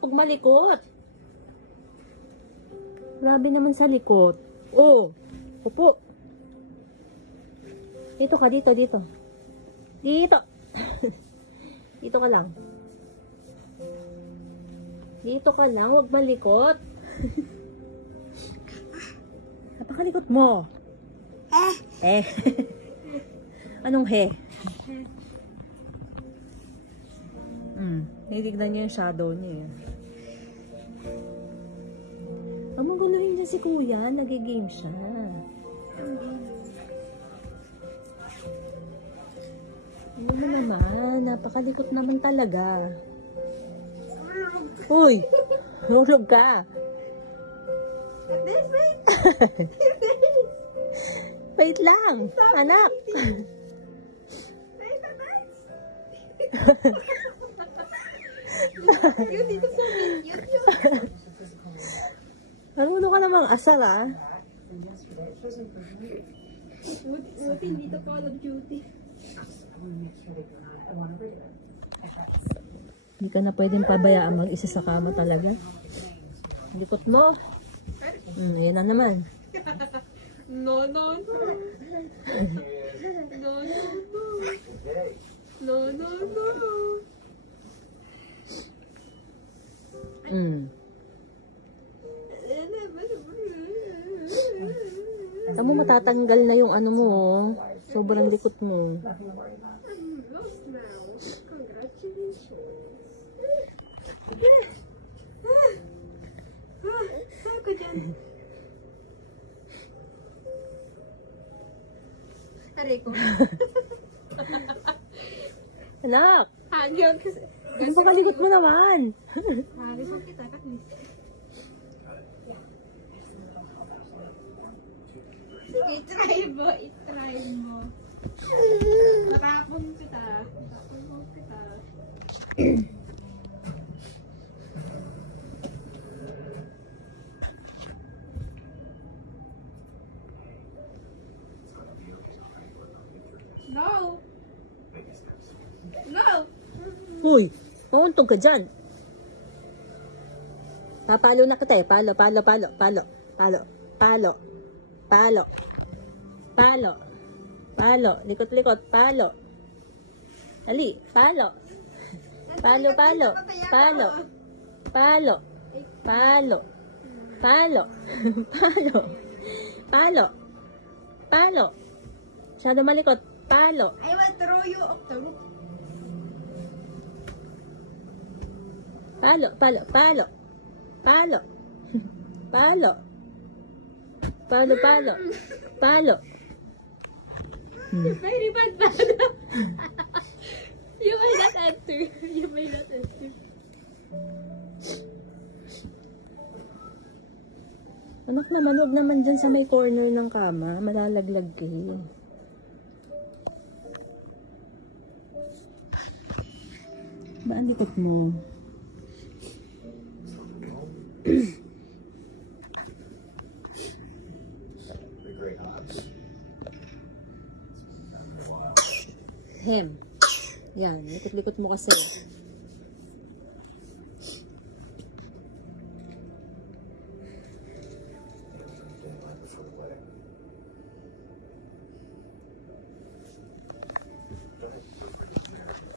Anak, huwag malikot. Grabe naman sa likot. Oh, upo. Dito ka, dito. Dito. Dito ka lang. Dito ka lang, huwag malikot. Napakalikot mo. Anong he? Nitignan niya yung shadow niya. Ang maguluhin niya si kuya, nagigame siya. Ano mo naman, napakalikot naman talaga. Uy, hulog ka. Wait lang, anak. Marunong ka namang asar, ah. Buti hindi to Call of Duty. Hindi ka na pwedeng pabayaan mag-isa sa kama talaga. Likot mo. Ayan na naman. No. No. Alam mo, matatanggal na yung ano mo. Sobrang likot mo. Ako dyan. Aray ko. Anak! Hagyan kasi. Ano ba kalikot mo naman? Halis mo kita. Sige, try mo. I-try mo. Matakong kita. No! Uy! Mauntog ka dyan. Papalo na kita eh. Palo. Likot. Palo. Dali. Palo. Masyado malikot. Palo. I will throw you up the roof. Palo. Very bad. You may not enter. Anak naman, huwag naman dyan sa may corner ng kama. Malalaglag ka eh. Ba ang likot mo? Hem. Yan, likot-likot mo kasi.